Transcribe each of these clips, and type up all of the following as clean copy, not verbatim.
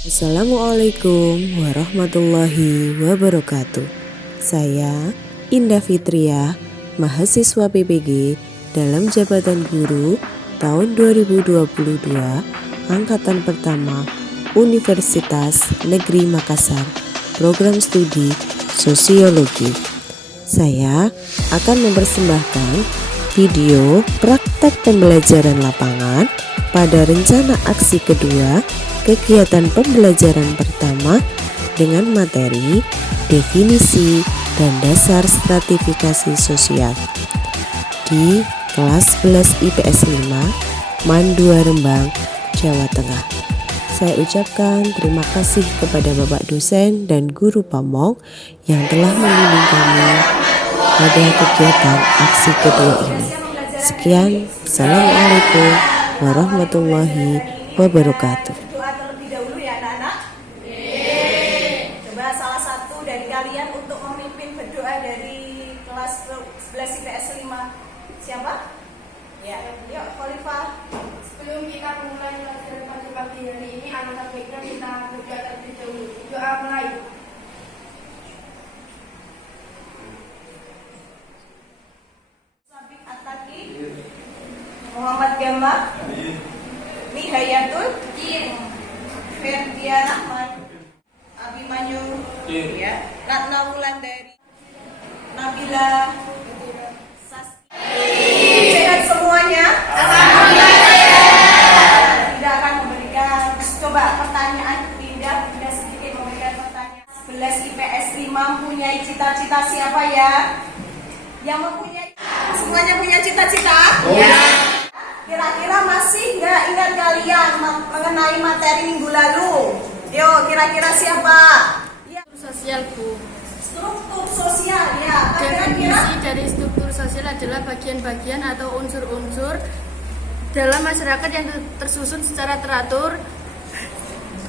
Assalamualaikum warahmatullahi wabarakatuh. Saya Indah Fitriah, mahasiswa PPG dalam jabatan guru tahun 2022, angkatan pertama Universitas Negeri Makassar, program studi Sosiologi. Saya akan mempersembahkan video praktek pembelajaran lapangan pada rencana aksi kedua kegiatan pembelajaran pertama dengan materi definisi dan dasar stratifikasi sosial di kelas 11 IPS 5 MAN 2 Rembang, Jawa Tengah. Saya ucapkan terima kasih kepada Bapak dosen dan guru Pamong yang telah membimbing kami pada kegiatan aksi kedua ini. Sekian, Assalamualaikum warahmatullahi wabarakatuh. Kalian untuk memimpin berdoa dari kelas 11 IPS 5 siapa? Ya, yuk Khalifah. Sebelum kita memulai pelajaran pada pagi hari ini, alangkah baiknya kita berdoa terlebih dahulu. Doa mulai. Sabik Ataki, Muhammad Gama, Nihayatul, Ferdian Ahmad, Abimanyu, ya, Ratna Wulandari, Nabila, sehat semuanya. Tidak akan memberikan, coba pertanyaan pindah sedikit memberikan pertanyaan. 11 IPS 5 mempunyai cita-cita siapa ya? Yang mempunyai, semuanya punya cita-cita? Ya. Kira-kira masih nggak ingat kalian mengenai materi minggu lalu? Yo, kira-kira siapa? Ya. Sosial, Bu. Struktur sosial, ya. Definisi dari struktur sosial adalah bagian-bagian atau unsur-unsur dalam masyarakat yang tersusun secara teratur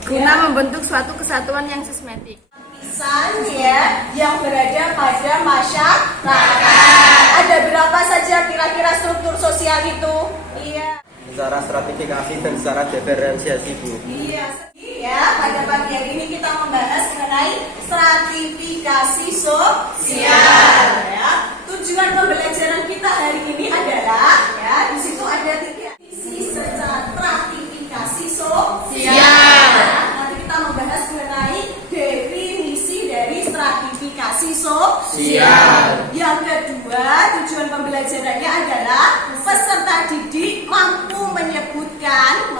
guna membentuk suatu kesatuan yang sistematik. Lapisan ya, yang berada pada masyarakat. Ada berapa saja kira-kira struktur sosial itu? Iya. Secara stratifikasi dan secara diferensiasi, Bu. Iya, ya. Pada pagi hari ini kita membahas mengenai stratifikasi sosial. Ya. Tujuan pembelajaran kita hari ini adalah, ya, di situ ada 3 sisi secara stratifikasi sosial. Nanti kita membahas mengenai definisi dari stratifikasi sosial. Yang kedua, tujuan pembelajarannya adalah peserta didik mampu menyebutkan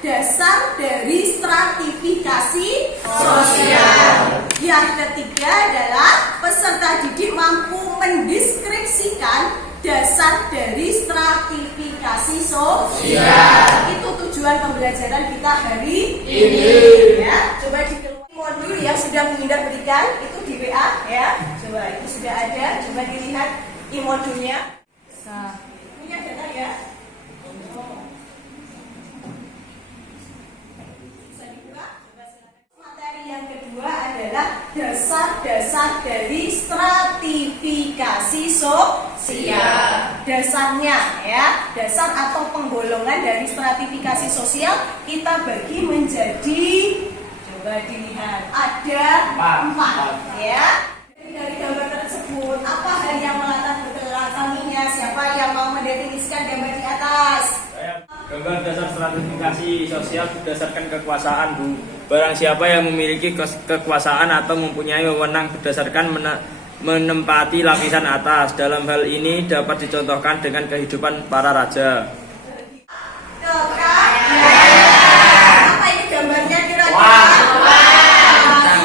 dasar dari stratifikasi sosial. Yang ketiga adalah peserta didik mampu mendeskripsikan dasar dari stratifikasi sosial. Itu tujuan pembelajaran kita hari ini. Ya, coba dikeluarkan modul yang sudah Indah berikan itu di WA ya. Coba itu sudah ada. Coba dilihat modulnya. Punya data ya. Bisa dibuka. Coba silakan. Materi yang kedua adalah dasar-dasar dari stratifikasi sosial. Dasarnya ya, dasar atau penggolongan dari stratifikasi sosial kita bagi menjadi, coba dilihat, ada 4 ya. Dari gambar tersebut, apa hal yang melatar belakanginya? Siapa yang mau mendefinisikan gambar di atas? Gambar dasar stratifikasi sosial berdasarkan kekuasaan, Bu. Barang siapa yang memiliki kekuasaan atau mempunyai wewenang berdasarkan menempati lapisan atas. Dalam hal ini dapat dicontohkan dengan kehidupan para raja. Apa ini gambarnya kira-kira?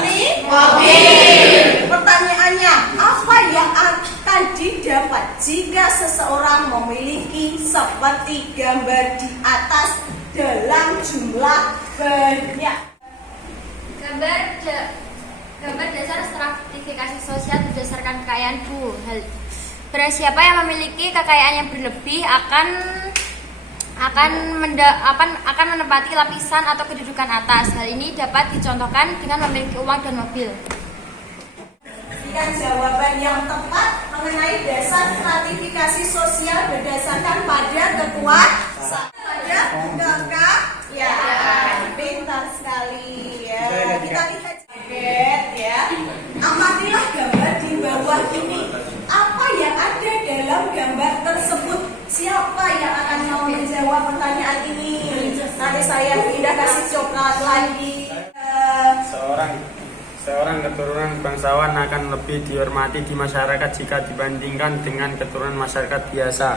Ini mobil. Pertanyaannya, apa yang akan didapat jika seseorang memiliki seperti gambar di atas dalam jumlah banyak? Gambar dasar stratifikasi sosial berdasarkan kekayaan, Bu. Barang siapa yang memiliki kekayaan yang berlebih akan menempati lapisan atau kedudukan atas. Hal ini dapat dicontohkan dengan memiliki uang dan mobil. Berikan jawaban yang tepat mengenai dasar stratifikasi sosial berdasarkan pada kekuasaan. Pada kekayaan. Ya, pintar sekali. sekali ya. Kita lihat ya. Amatilah gambar di bawah ini. Apa yang ada dalam gambar tersebut? Siapa yang akan mau menjawab pertanyaan ini? Nanti saya pindah kasih coklat lagi. Seorang keturunan bangsawan akan lebih dihormati di masyarakat jika dibandingkan dengan keturunan masyarakat biasa.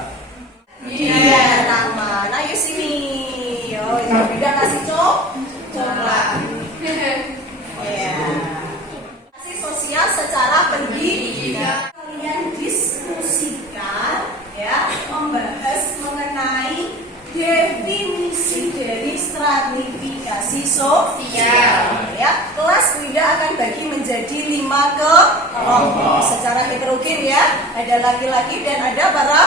Iya, Rahman. Ayo sini. Yo, pindah kasih coklat. Ya. Kasih sosial secara pendidikan. Kalian diskusikan ya, membahas mengenai definisi dari stratifikasi sosial. Ya, kelas Winda akan bagi menjadi 5 kelompok secara heterogen ya. Ada laki-laki dan ada para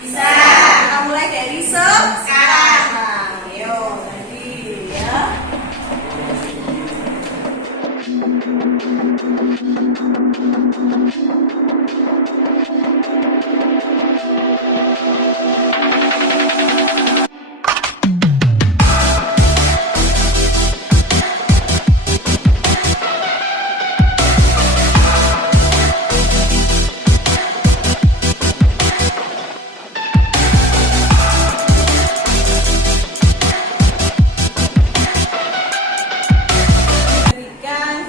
bisa. Kita mulai dari sekarang. Ayo, tadi ya.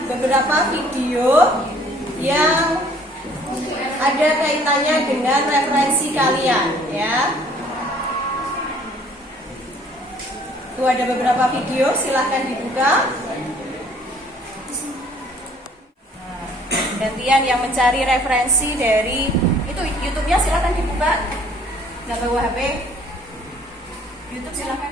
Beberapa video yang ada kaitannya dengan referensi kalian ya. Tuh ada beberapa video, silahkan dibuka. Gantian yang mencari referensi dari itu YouTube-nya silahkan dibuka. Nggak bawa HP. YouTube silahkan.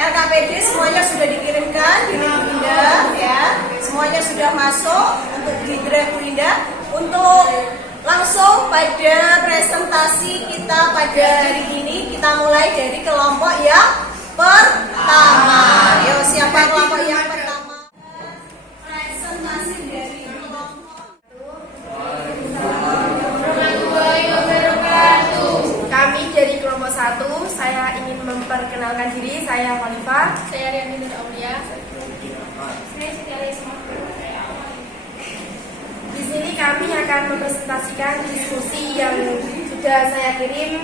LKPD semuanya sudah dikirimkan di Winda ya. Semuanya sudah masuk untuk di Drive Winda. Untuk langsung pada presentasi kita pada hari ini, kita mulai dari kelompok yang pertama. Yuk, siapa kelompok yang pertama? Presentasi dari Kami dari kelompok 1, saya ingin memperkenalkan diri. Saya Khalifah. Saya Rian Nur Aulia. Saya Siti Alisma. Di sini kami akan mempresentasikan diskusi yang sudah saya kirim.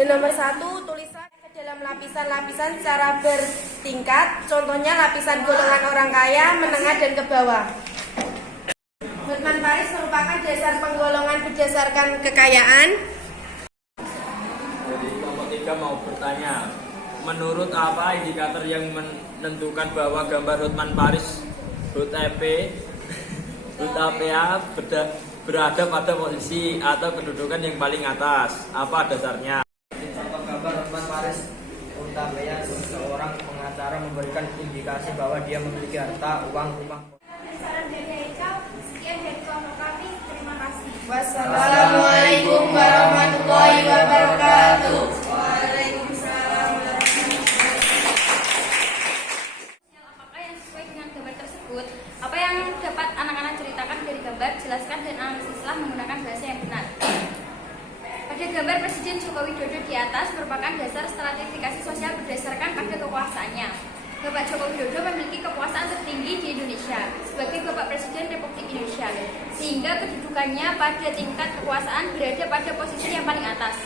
Yang nomor 1, tulisan ke dalam lapisan-lapisan secara bertingkat. Contohnya lapisan golongan orang kaya, menengah, dan ke bawah. Hotman Paris merupakan dasar penggolongan berdasarkan kekayaan. Jadi kelompok 3 mau bertanya, menurut apa indikator yang menentukan bahwa gambar Hotman Paris HUT APA berada pada posisi atau kedudukan yang paling atas? Apa dasarnya? Contoh gambar Hotman Paris HUT APA, seorang pengacara memberikan indikasi bahwa dia memiliki harta, uang, rumah. Saran dari Eka, sekian dari kelompok kami. Terima kasih. Wassalamualaikum warahmatullahi wabarakatuh. Apakah yang sesuai dengan gambar tersebut? Apa yang dapat anak-anak ceritakan dari gambar? Jelaskan dan analisislah menggunakan bahasa yang benar. Pada gambar Presiden Joko Widodo di atas merupakan dasar stratifikasi sosial berdasarkan pada kekuasaannya. Bapak Joko Widodo memiliki kekuasaan tertinggi di Indonesia sebagai Bapak Presiden Republik Indonesia, sehingga kedudukannya pada tingkat kekuasaan berada pada posisi yang paling atas.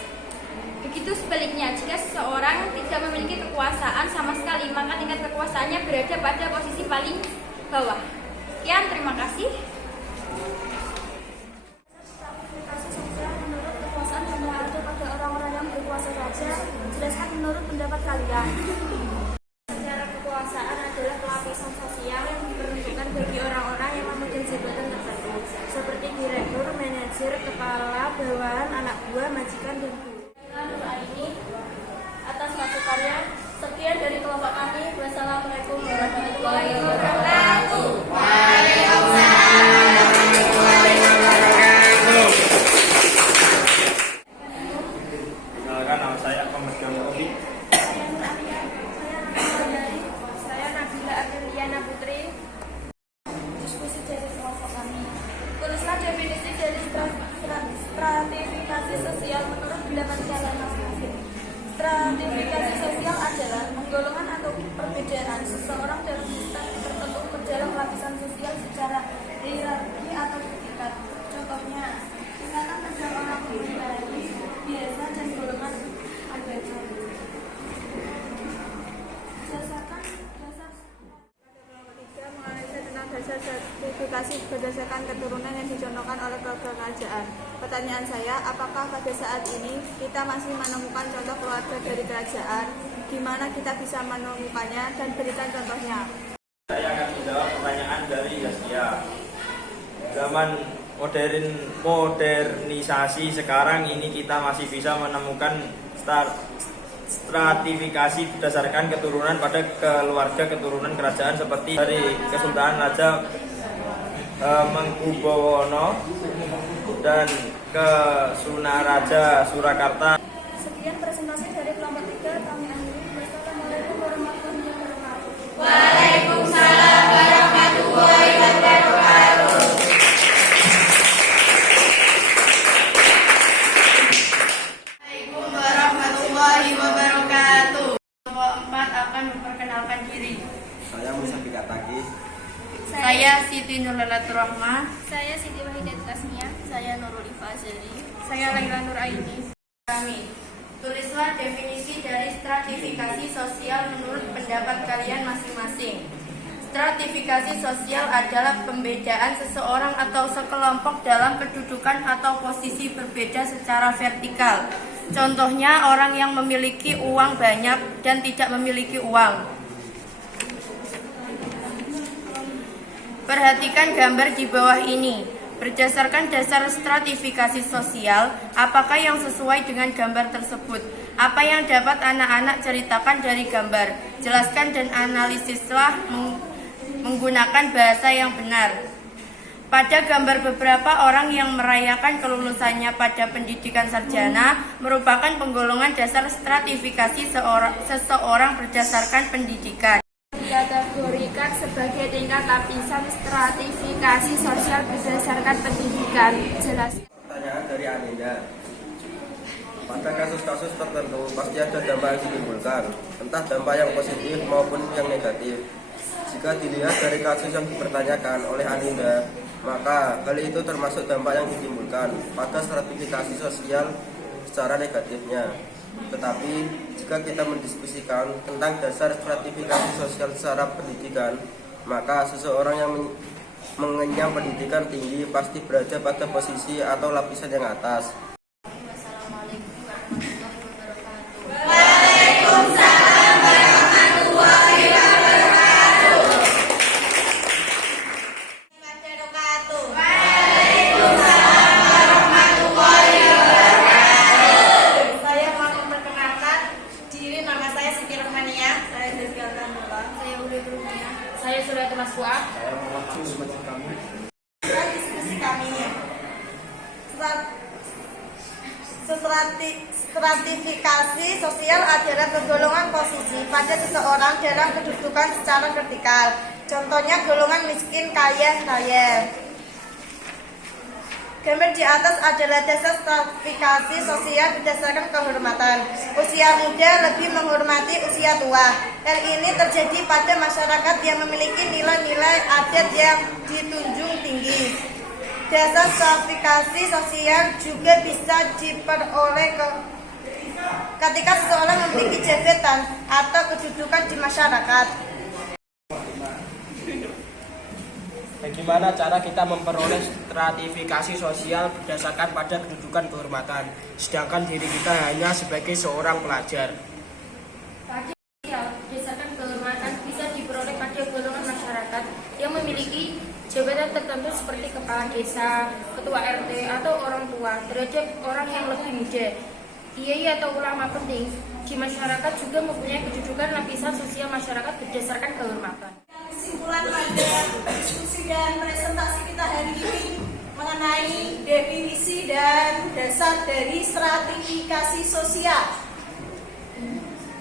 Begitu sebaliknya, jika seseorang tidak memiliki kekuasaan sama sekali, maka tingkat kekuasaannya berada pada posisi paling bawah. Sekian, terima kasih. Stratifikasi sosial menurut kekuasaan hanya ada pada orang-orang yang berkuasa saja. Jelaskan menurut pendapat kalian. Secara kekuasaan adalah kelapisan sosial yang diperuntukkan bagi orang-orang yang memegang jabatan tertentu, seperti direktur, manajer, kepala, bawahan, anak buah, majikan, dan guru. Ini atas masukannya. Sekian dari kelompok kami. Wassalamualaikum warahmatullahi wabarakatuh. Kenalkan, nama saya Ahmad Gamal Obi. Saya Nabila Adriana Putri. pendapat kalian masing-masing. Stratifikasi sosial adalah penggolongan atau perbedaan seseorang dalam sistem tertentu ke dalam lapisan sosial secara hierarki atau tingkat. Contohnya, tingkatan tentang orang memiliki biasa dan golongan agama. Berdasarkan dasar menganalisa tentang dasar sertifikasi berdasarkan keturunan yang dicontohkan oleh keluarga kerajaan. Pertanyaan saya, apakah pada saat ini kita masih menemukan contoh keluarga dari kerajaan? Gimana kita bisa menemukannya dan berikan contohnya? Saya akan menjawab pertanyaan dari Zaskia. Zaman modernisasi sekarang ini kita masih bisa menemukan stratifikasi berdasarkan keturunan pada keluarga keturunan kerajaan seperti dari Kesultanan Raja Mangkubawono dan Kesunaraja Surakarta. Sekian presentasi dari kelompok 3, kami akhiri. Wassalamualaikum warahmatullahi wabarakatuh. Waalaikumsalam warahmatullahi wabarakatuh. Waalaikumsalam warahmatullahi wabarakatuh. Kelompok 4 akan memperkenalkan diri. Saya Musa Bikataki. Saya Siti Nurlalatur Rahma. Saya Siti Wahidat Tasmiyah. Saya Nurul Ifazeli. Saya Laila Nur Aini. Kami. Tulislah definisi dari stratifikasi sosial menurut pendapat kalian masing-masing. Stratifikasi sosial adalah pembedaan seseorang atau sekelompok dalam kedudukan atau posisi berbeda secara vertikal. Contohnya orang yang memiliki uang banyak dan tidak memiliki uang. Perhatikan gambar di bawah ini. Berdasarkan dasar stratifikasi sosial, apakah yang sesuai dengan gambar tersebut? Apa yang dapat anak-anak ceritakan dari gambar? Jelaskan dan analisislah menggunakan bahasa yang benar. Pada gambar, beberapa orang yang merayakan kelulusannya pada pendidikan sarjana merupakan penggolongan dasar stratifikasi seseorang berdasarkan pendidikan. Dikategorikan sebagai tingkat lapisan stratifikasi sosial berdasarkan pendidikan. Jelas. Pertanyaan dari Aninda. Pada kasus-kasus tertentu pasti ada dampak yang ditimbulkan, entah dampak yang positif maupun yang negatif. Jika dilihat dari kasus yang dipertanyakan oleh Aninda, maka hal itu termasuk dampak yang ditimbulkan pada stratifikasi sosial secara negatifnya. Tetapi jika kita mendiskusikan tentang dasar stratifikasi sosial secara pendidikan, maka seseorang yang mengenyam pendidikan tinggi pasti berada pada posisi atau lapisan yang atas. Wassalamualaikum warahmatullahi wabarakatuh. Waalaikumsalam warahmatullahi wabarakatuh. Waalaikumsalam warahmatullahi wabarakatuh. Saya mau memperkenalkan diri, nama saya Siti Rahmania. Saya Rizky Alhamdulillah. Saya Uli Rumia. Saya Surya Temaswa. Diskusi kami. Stratifikasi sosial adalah penggolongan posisi pada seseorang dalam kedudukan secara vertikal. Contohnya golongan miskin, kaya, raya. Gambar di atas adalah dasar stratifikasi sosial berdasarkan kehormatan. Usia muda lebih menghormati usia tua. Hal ini terjadi pada masyarakat yang memiliki nilai-nilai adat yang dijunjung tinggi. Dasar stratifikasi sosial juga bisa diperoleh ketika seseorang memiliki jabatan atau kedudukan di masyarakat. Bagaimana cara kita memperoleh stratifikasi sosial berdasarkan pada kedudukan kehormatan, sedangkan diri kita hanya sebagai seorang pelajar? Berdasarkan kehormatan bisa diperoleh pada golongan masyarakat yang memiliki jabatan tertentu seperti kepala desa, ketua RT, atau orang tua terhadap orang yang lebih muda. Kiai atau ulama penting di masyarakat juga mempunyai kedudukan lapisan sosial masyarakat berdasarkan kehormatan. Kesimpulan pada diskusi dan presentasi kita hari ini mengenai definisi dan dasar dari stratifikasi sosial.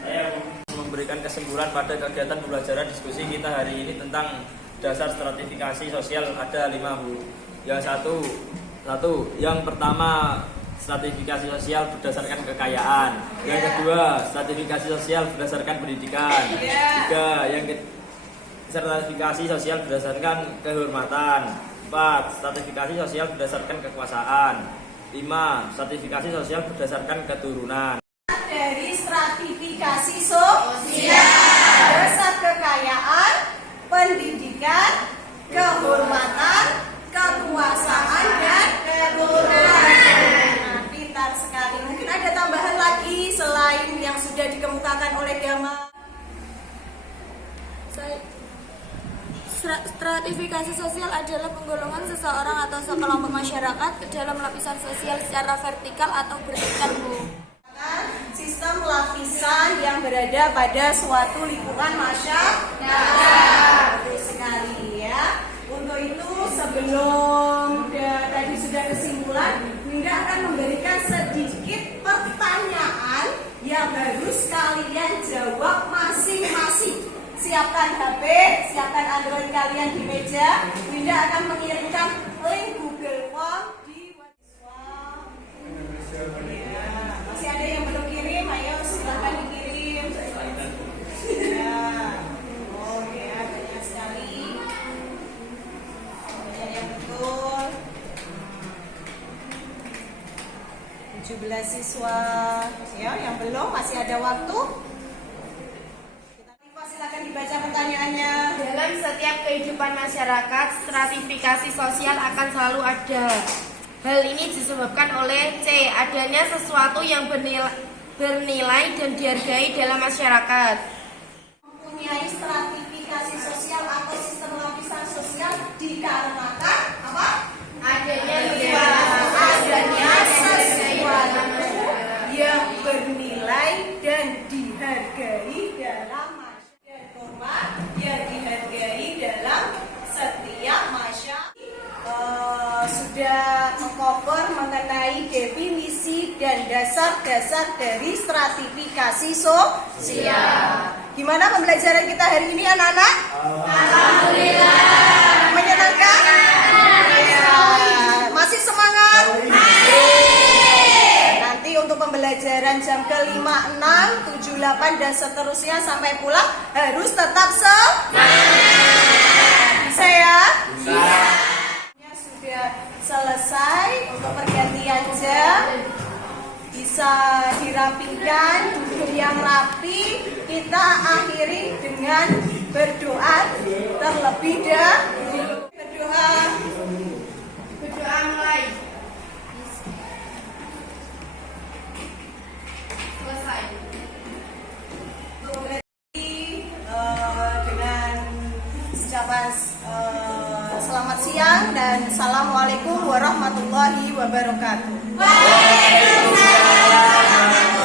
Saya memberikan kesimpulan pada kegiatan pembelajaran diskusi kita hari ini tentang dasar stratifikasi sosial ada 5 Bu. Yang pertama stratifikasi sosial berdasarkan kekayaan. Yang kedua, stratifikasi sosial berdasarkan pendidikan. Tiga, stratifikasi sosial berdasarkan kehormatan. 4. Stratifikasi sosial berdasarkan kekuasaan. 5. Stratifikasi sosial berdasarkan keturunan. Dari stratifikasi sosial berdasar kekayaan, pendidikan, kehormatan, kekuasaan, dan keturunan. Nah, pintar sekali. Mungkin ada tambahan lagi selain yang sudah dikemukakan oleh Gama. Stratifikasi sosial adalah penggolongan seseorang atau sekelompok masyarakat ke dalam lapisan sosial secara vertikal atau bertingkat. Sistem lapisan yang berada pada suatu lingkungan masyarakat. Betul sekali ya. Untuk itu sebelum tadi sudah kesimpulan, Winda akan memberikan sedikit pertanyaan yang harus kalian jawab masing-masing. Siapkan HP, siapkan Android kalian di meja. Winda akan mengirimkan link Google Form di WhatsApp. Ya, masih ada yang belum kirim, ayo silakan dikirim. Ya, oh ya, banyak sekali. Banyak yang betul. 17 siswa. Ya, yang belum masih ada waktu. Silakan dibaca pertanyaannya. Dalam setiap kehidupan masyarakat, stratifikasi sosial akan selalu ada. Hal ini disebabkan oleh C. Adanya sesuatu yang bernilai dan dihargai dalam masyarakat. Mempunyai stratifikasi sosial atau sistem lapisan sosial dikarenakan apa? Adanya sesuatu yang bernilai dan dihargai dalam yang dihargai dalam setiap masyarakat. Sudah mengcover mengenai definisi dan dasar-dasar dari stratifikasi sosial. Gimana pembelajaran kita hari ini anak-anak? Alhamdulillah. Menyenangkan? Ya. Masih semangat? Nanti untuk pembelajaran jam ke-5, 6, 7, 8 dan seterusnya sampai pulang harus tetap semangat. Bisa ya? Bisa. Sudah selesai untuk pergantian jam. Bisa dirapikan, duduk yang rapi. Kita akhiri dengan berdoa terlebih dahulu. Berdoa mulai. Selesai. Dengan ucapan selamat siang dan assalamualaikum warahmatullahi wabarakatuh. Waalaikumsalam.